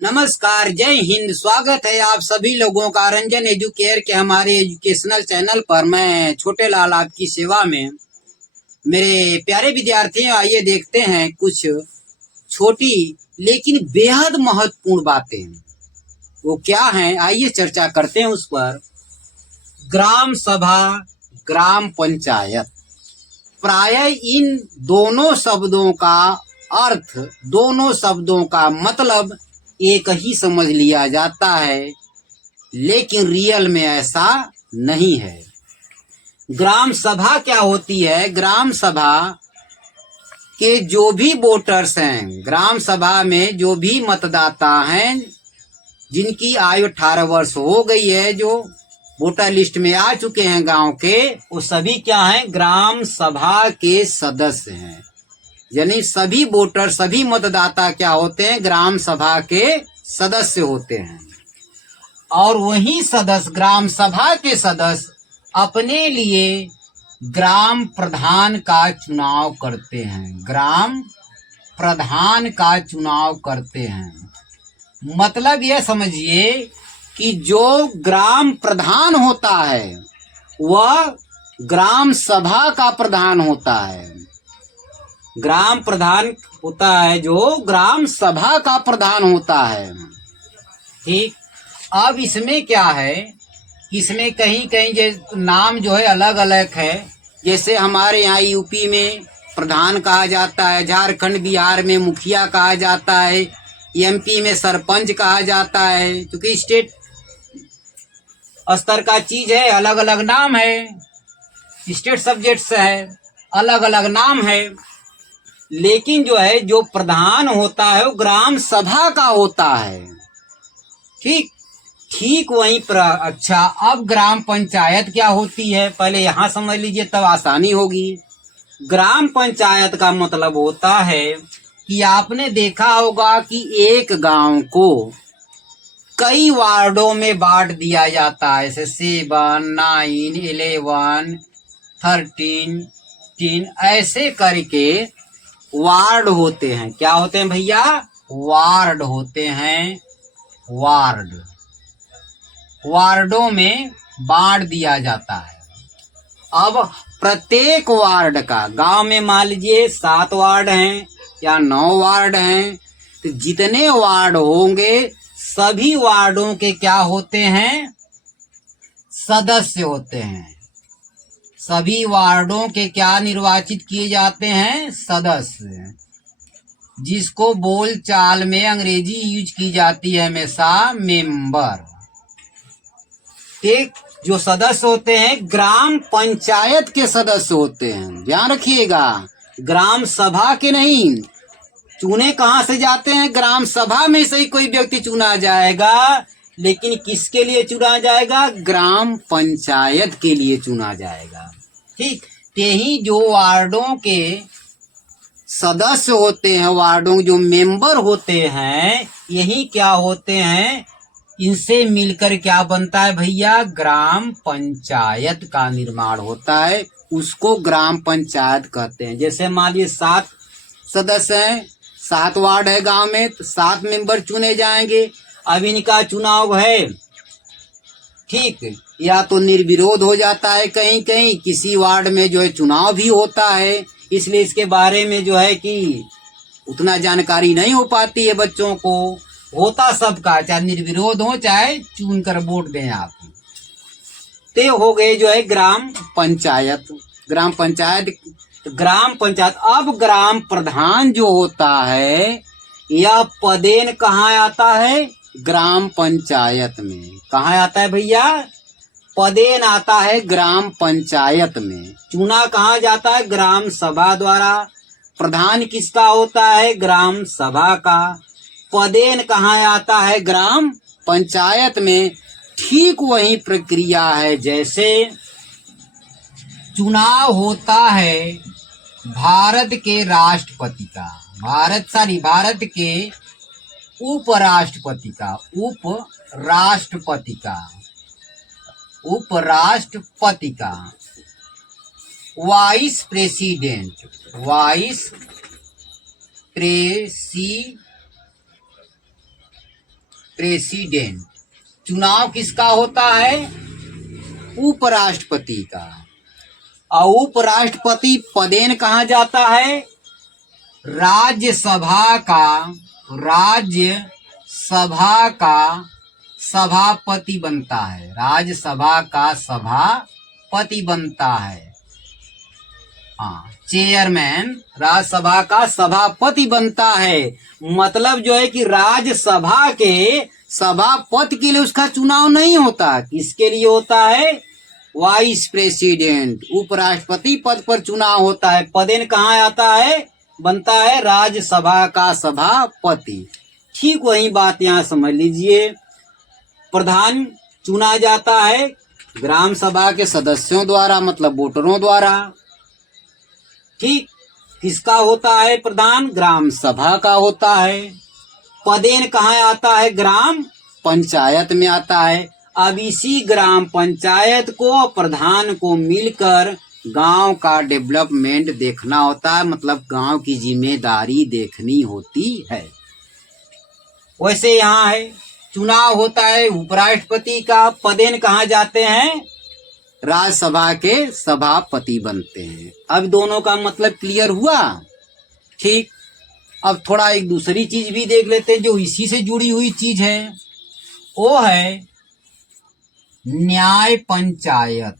नमस्कार, जय हिंद। स्वागत है आप सभी लोगों का रंजन एजुकेयर के हमारे एजुकेशनल चैनल पर। मैं छोटे लाल आपकी सेवा में। मेरे प्यारे विद्यार्थियों, आइए देखते हैं कुछ छोटी लेकिन बेहद महत्वपूर्ण बातें। वो क्या हैं, आइए चर्चा करते हैं उस पर। ग्राम सभा, ग्राम पंचायत, प्रायः इन दोनों शब्दों का अर्थ, दोनों शब्दों का मतलब एक ही समझ लिया जाता है, लेकिन रियल में ऐसा नहीं है। ग्राम सभा क्या होती है? ग्राम सभा के जो भी वोटर्स हैं, ग्राम सभा में जो भी मतदाता हैं, जिनकी आयु 18 वर्ष हो गई है, जो वोटर लिस्ट में आ चुके हैं गांव के, वो सभी क्या हैं? ग्राम सभा के सदस्य हैं। यानी सभी वोटर, सभी मतदाता क्या होते हैं? ग्राम सभा के सदस्य होते हैं। और वही सदस्य, ग्राम सभा के सदस्य, अपने लिए ग्राम प्रधान का चुनाव करते हैं। ग्राम प्रधान का चुनाव करते हैं। मतलब यह समझिए कि जो ग्राम प्रधान होता है वह ग्राम सभा का प्रधान होता है। ग्राम प्रधान होता है जो ग्राम सभा का प्रधान होता है। ठीक। अब इसमें क्या है, इसमें कहीं कहीं नाम जो है अलग अलग है। जैसे हमारे यहाँ यूपी में प्रधान कहा जाता है, झारखंड बिहार में मुखिया कहा जाता है, एमपी में सरपंच कहा जाता है। क्योंकि स्टेट स्तर का चीज है, अलग अलग नाम है। स्टेट सब्जेक्ट्स है, अलग अलग नाम है। लेकिन जो है, जो प्रधान होता है वो ग्राम सभा का होता है। ठीक ठीक वहीं पर। अच्छा, अब ग्राम पंचायत क्या होती है, पहले यहाँ समझ लीजिए, तब आसानी होगी। ग्राम पंचायत का मतलब होता है कि आपने देखा होगा कि एक गांव को कई वार्डों में बांट दिया जाता है, जैसे 7, 9, 11, 13, ऐसे करके वार्ड होते हैं। क्या होते हैं भैया? वार्ड होते हैं। वार्ड, वार्डों में बांट दिया जाता है। अब प्रत्येक वार्ड का, गांव में मान लीजिए 7 वार्ड हैं या 9 वार्ड हैं, तो जितने वार्ड होंगे सभी वार्डों के क्या होते हैं? सदस्य होते हैं। सभी वार्डों के क्या निर्वाचित किए जाते हैं? सदस्य, जिसको बोल चाल में अंग्रेजी यूज की जाती है हमेशा, मेंबर। एक जो सदस्य होते हैं ग्राम पंचायत के सदस्य होते हैं, ध्यान रखिएगा, ग्राम सभा के नहीं। चुने कहाँ से जाते हैं? ग्राम सभा में से ही कोई व्यक्ति चुना जाएगा, लेकिन किसके लिए चुना जाएगा? ग्राम पंचायत के लिए चुना जाएगा। ठीक। यही जो वार्डों के सदस्य होते हैं, वार्डों जो मेंबर होते हैं, यही क्या होते हैं? इनसे मिलकर क्या बनता है भैया? ग्राम पंचायत का निर्माण होता है। उसको ग्राम पंचायत कहते हैं। जैसे मान लीजिए 7 सदस्य हैं, 7 वार्ड है गांव में, तो 7 मेंबर चुने जाएंगे। अब इनका चुनाव है, ठीक, या तो निर्विरोध हो जाता है, कहीं कहीं किसी वार्ड में जो है चुनाव भी होता है। इसलिए इसके बारे में जो है कि उतना जानकारी नहीं हो पाती है बच्चों को। होता सबका, चाहे निर्विरोध हो चाहे चुन कर वोट दें आप। ते हो गए जो है ग्राम पंचायत। ग्राम पंचायत, ग्राम पंचायत। अब ग्राम प्रधान जो होता है, यह पदेन कहाँ आता है? ग्राम पंचायत में। कहाँ आता है भैया? पदेन आता है ग्राम पंचायत में। चुना कहाँ जाता है? ग्राम सभा द्वारा। प्रधान किसका होता है? ग्राम सभा का। पदेन कहाँ आता है? ग्राम पंचायत में। ठीक वही प्रक्रिया है जैसे चुनाव होता है भारत के राष्ट्रपति का, भारत के उपराष्ट्रपति का, उपराष्ट्रपति का, वाइस प्रेसिडेंट, प्रेसिडेंट। चुनाव किसका होता है? उपराष्ट्रपति का। और उपराष्ट्रपति पदेन कहाँ जाता है? राज्यसभा का सभापति बनता है। राज्यसभा का सभापति बनता है। हाँ, चेयरमैन राज्यसभा का सभापति बनता है। मतलब जो है कि राज्यसभा के सभापति के लिए उसका चुनाव नहीं होता। किसके लिए होता है? वाइस प्रेसिडेंट, उपराष्ट्रपति पद पर चुनाव होता है। पदेन कहाँ आता है? बनता है राज्यसभा का सभापति। ठीक वही बात यहाँ समझ लीजिए। प्रधान चुना जाता है ग्राम सभा के सदस्यों द्वारा, मतलब वोटरों द्वारा। ठीक, किसका होता है प्रधान? ग्राम सभा का होता है। पदेन कहाँ आता है? ग्राम पंचायत में आता है। अब इसी ग्राम पंचायत को प्रधान को मिलकर गांव का डेवलपमेंट देखना होता है, मतलब गांव की जिम्मेदारी देखनी होती है। वैसे यहाँ है, चुनाव होता है उपराष्ट्रपति का। पदेन कहाँ जाते हैं? राज्यसभा के सभापति बनते हैं। अब दोनों का मतलब क्लियर हुआ। ठीक, अब थोड़ा एक दूसरी चीज भी देख लेते हैं जो इसी से जुड़ी हुई चीज है। वो है न्याय पंचायत।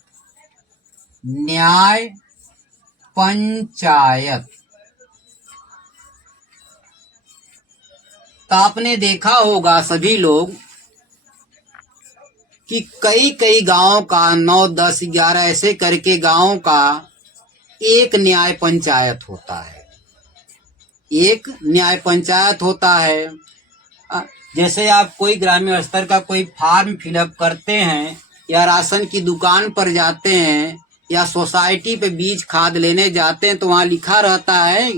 न्याय पंचायत। तो आपने देखा होगा सभी लोग कि कई गांवों का 9, 10, 11 ऐसे करके गांवों का एक न्याय पंचायत होता है। एक न्याय पंचायत होता है। जैसे आप कोई ग्रामीण स्तर का कोई फॉर्म फिलअप करते हैं, या राशन की दुकान पर जाते हैं, या सोसाइटी पे बीज खाद लेने जाते हैं, तो वहाँ लिखा रहता है,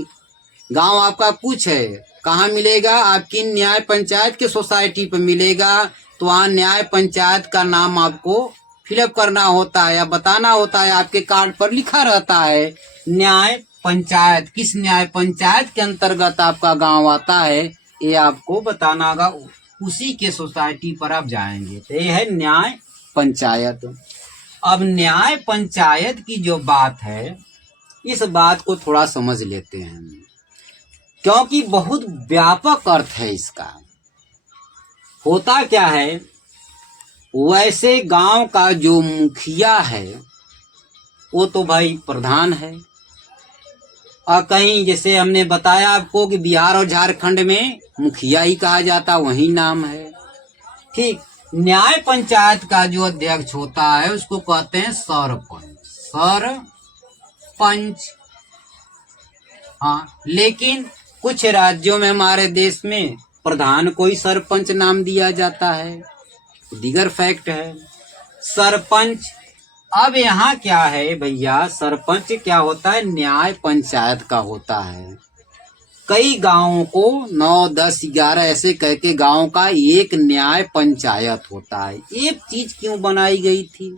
गांव आपका कुछ है, कहाँ मिलेगा? आपकी न्याय पंचायत के सोसाइटी पे मिलेगा। तो वहाँ न्याय पंचायत का नाम आपको फिलअप करना होता है या बताना होता है। आपके कार्ड पर लिखा रहता है न्याय पंचायत, किस न्याय पंचायत के अंतर्गत आपका गांव आता है, ये आपको बताना होगा। उसी के सोसाइटी पर आप जाएंगे। तो ये है न्याय पंचायत। अब न्याय पंचायत की जो बात है, इस बात को थोड़ा समझ लेते हैं, क्योंकि बहुत व्यापक अर्थ है इसका। होता क्या है, वैसे गांव का जो मुखिया है वो तो भाई प्रधान है। और कहीं जैसे हमने बताया आपको कि बिहार और झारखंड में मुखिया ही कहा जाता, वही नाम है। ठीक, न्याय पंचायत का जो अध्यक्ष होता है उसको कहते हैं सरपंच। सरपंच। हाँ, लेकिन कुछ राज्यों में हमारे देश में प्रधान को ही सरपंच नाम दिया जाता है, दीगर फैक्ट है। सरपंच। अब यहाँ क्या है भैया, सरपंच क्या होता है? न्याय पंचायत का होता है। कई गांवों को 9, 10, 11 ऐसे कह के गाँव का एक न्याय पंचायत होता है। एक चीज क्यों बनाई गई थी?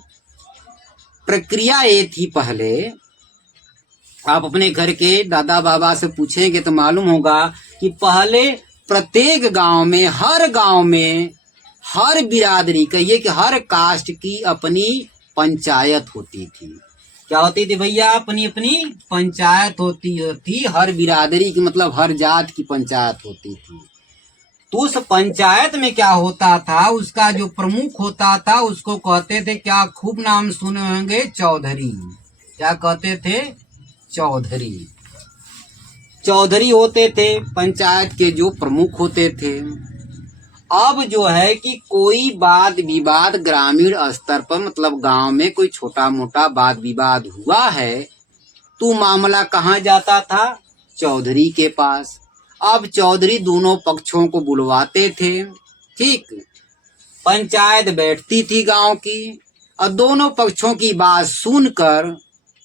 प्रक्रिया ये थी, पहले आप अपने घर के दादा बाबा से पूछेंगे तो मालूम होगा कि पहले प्रत्येक गांव में हर बिरादरी, कहिए कि हर कास्ट की अपनी पंचायत होती थी। क्या होती थी भैया? अपनी अपनी पंचायत होती थी। हर बिरादरी की मतलब हर जात की पंचायत होती थी। तो उस पंचायत में क्या होता था, उसका जो प्रमुख होता था उसको कहते थे, क्या खूब नाम सुने होंगे, चौधरी। क्या कहते थे? चौधरी। चौधरी होते थे पंचायत के जो प्रमुख होते थे। अब जो है कि कोई वाद विवाद ग्रामीण स्तर पर, मतलब गांव में कोई छोटा मोटा वाद विवाद हुआ है, तो मामला कहाँ जाता था? चौधरी के पास। अब चौधरी दोनों पक्षों को बुलवाते थे। ठीक, पंचायत बैठती थी गांव की और दोनों पक्षों की बात सुनकर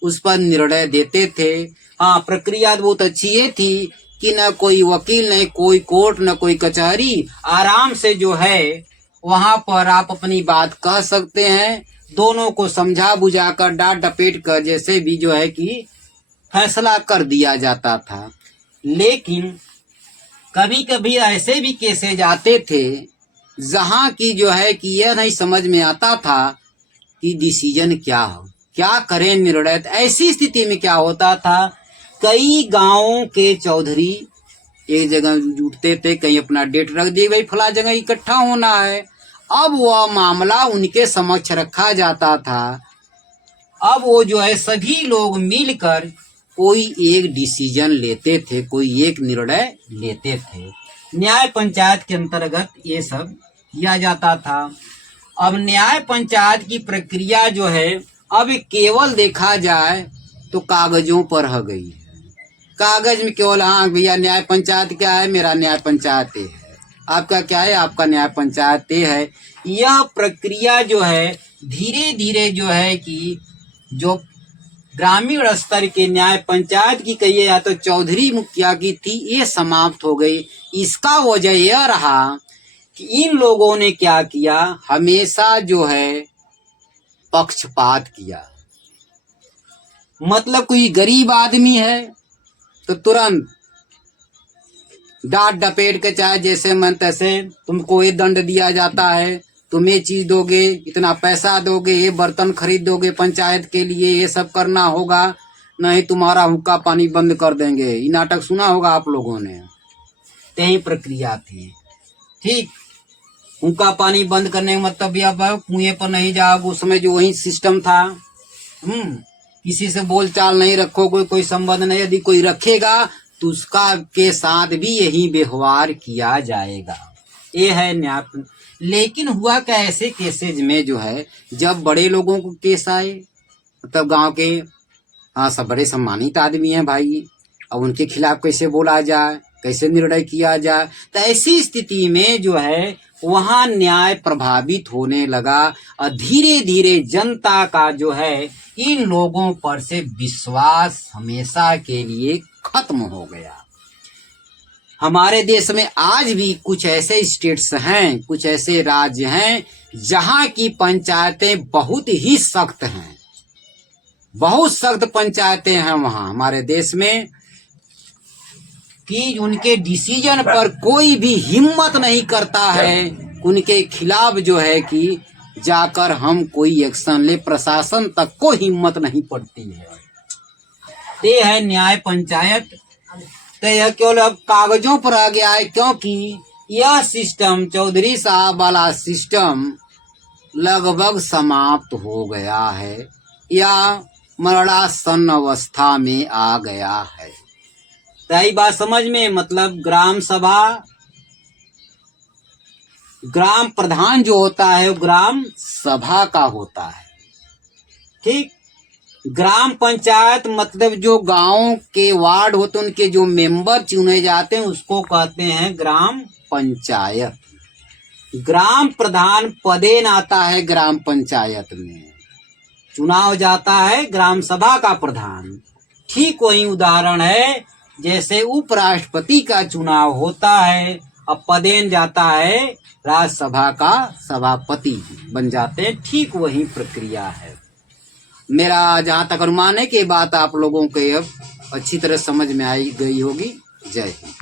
उस पर निर्णय देते थे। हाँ, प्रक्रिया बहुत अच्छी ये थी कि न कोई वकील, न कोई कोर्ट, न कोई कचहरी, आराम से जो है वहां पर आप अपनी बात कह सकते हैं। दोनों को समझा बुझा कर, डांट डपेट कर, जैसे भी जो है कि फैसला कर दिया जाता था। लेकिन कभी कभी ऐसे भी केसेज आते थे जहां की जो है कि यह नहीं समझ में आता था कि डिसीजन क्या हो, क्या करें निर्णय। ऐसी स्थिति में क्या होता था, कई गांवों के चौधरी एक जगह जुटते थे, कहीं अपना डेट रख दिए, भाई फला जगह इकट्ठा होना है। अब वह मामला उनके समक्ष रखा जाता था। अब वो जो है सभी लोग मिलकर कोई एक डिसीजन लेते थे, कोई एक निर्णय लेते थे। न्याय पंचायत के अंतर्गत ये सब किया जाता था। अब न्याय पंचायत की प्रक्रिया जो है अब केवल देखा जाए तो कागजों पर रह गई है। कागज में केवल हाँ भैया न्याय पंचायत क्या है, मेरा न्याय पंचायत है, आपका क्या है, आपका न्याय पंचायत है। यह प्रक्रिया जो है धीरे धीरे जो है कि जो ग्रामीण स्तर के न्याय पंचायत की कहिए या तो चौधरी मुखिया की थी, ये समाप्त हो गई। इसका वजह यह रहा कि इन लोगों ने क्या किया, हमेशा जो है पक्षपात किया। मतलब कोई गरीब आदमी है तो तुरंत डांट डपेट के चाहे जैसे मन तैसे तुमको ये दंड दिया जाता है, तुम ये चीज दोगे, इतना पैसा दोगे, ये बर्तन खरीद दोगे पंचायत के लिए, ये सब करना होगा, नहीं तुम्हारा हुक्का पानी बंद कर देंगे। ये नाटक सुना होगा आप लोगों ने। यही प्रक्रिया थी। ठीक, हुक्का पानी बंद करने का मतलब यह कुएं पर नहीं जाओगे, उस समय जो वही सिस्टम था। किसी से बोलचाल नहीं रखोगे, कोई संबंध नहीं, यदि कोई रखेगा तो उसका के साथ भी यही व्यवहार किया जाएगा। ये है न्याय। लेकिन हुआ क्या, ऐसे केसेज में जो है जब बड़े लोगों को केस आए, मतलब गांव के हाँ सब बड़े सम्मानित आदमी हैं भाई, अब उनके खिलाफ कैसे बोला जाए, कैसे निर्णय किया जाए, तो ऐसी स्थिति में जो है वहां न्याय प्रभावित होने लगा और धीरे धीरे जनता का जो है इन लोगों पर से विश्वास हमेशा के लिए खत्म हो गया। हमारे देश में आज भी कुछ ऐसे स्टेट्स हैं, कुछ ऐसे राज्य हैं जहां की पंचायतें बहुत ही सख्त हैं, बहुत सख्त पंचायतें हैं वहां हमारे देश में, कि उनके डिसीजन पर कोई भी हिम्मत नहीं करता है उनके खिलाफ जो है कि जाकर हम कोई एक्शन ले, प्रशासन तक को हिम्मत नहीं पड़ती है। ये है न्याय पंचायत। तो यह केवल अब कागजों पर आ गया है, क्योंकि यह सिस्टम चौधरी साहब वाला सिस्टम लगभग समाप्त हो गया है या मरणासन अवस्था में आ गया है। सही बात समझ में, मतलब ग्राम सभा, ग्राम प्रधान जो होता है वो ग्राम सभा का होता है। ठीक, ग्राम पंचायत मतलब जो गांव के वार्ड होते हैं उनके जो मेंबर चुने जाते हैं उसको कहते हैं ग्राम पंचायत। ग्राम प्रधान पदेन आता है ग्राम पंचायत में, चुनाव जाता है ग्राम सभा का प्रधान। ठीक वही उदाहरण है जैसे उपराष्ट्रपति का चुनाव होता है और पदेन जाता है राज्यसभा का सभापति बन जाते हैं, ठीक वही प्रक्रिया है। मेरा जहां तक अनुमान है कि बात आप लोगों के अब अच्छी तरह समझ में आई गई होगी। जय हिंद।